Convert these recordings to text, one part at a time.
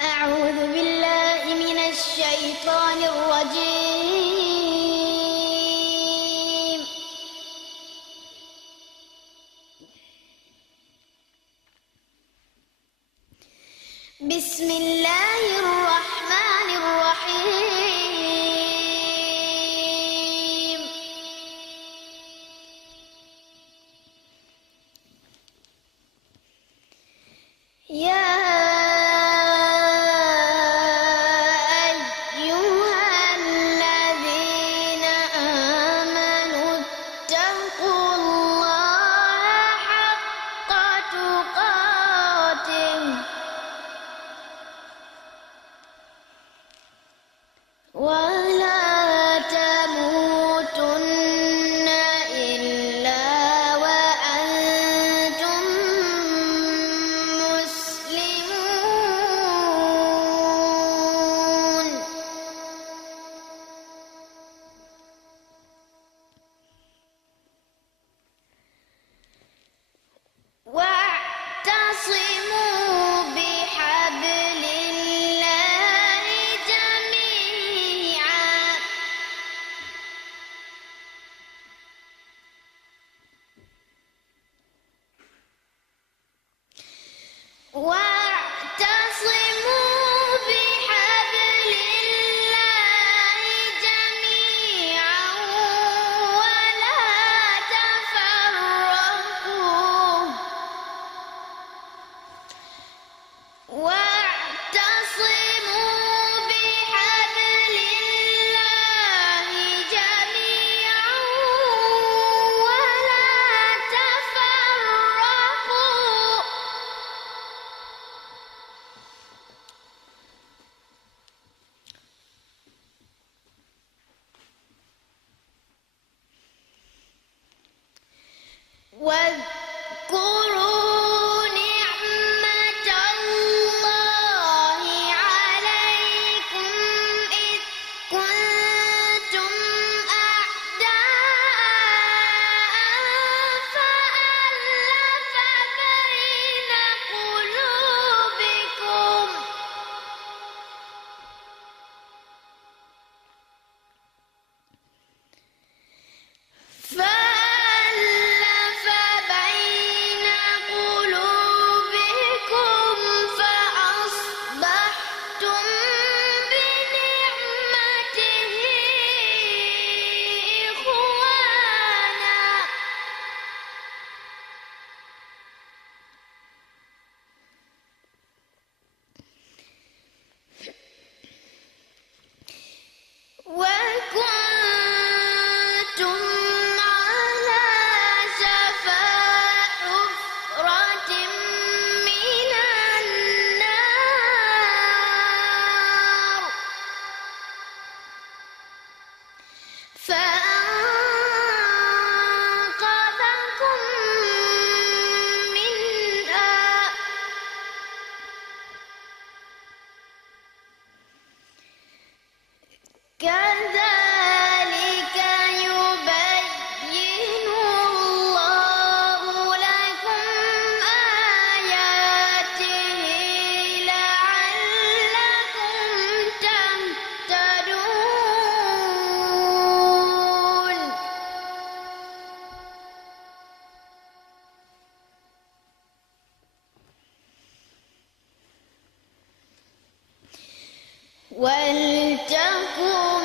أعوذ بالله من الشيطان الرجيم. بسم الله الرحمن الرحيم. يا ولا تموتن إلا وأنتم مسلمون. واعتصموا بحبل الله جميعا ولا تفرقوا. واعتصموا بحبل الله جميعا ولا تفرقوا. واذكروا نعمة الله عليكم إذ كنتم أعداء فألف بين قلوبكم فأصبحتم بنعمته إخوانا. وكنتم على شفا حفرة من النار فأنقذكم منها. كذلك يبين الله لكم آياته لعلكم تهتدون. ولتكن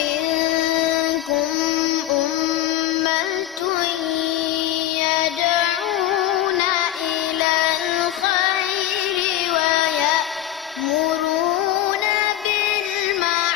منكم أمة يدعون إلى الخير ويأمرون بالمعروف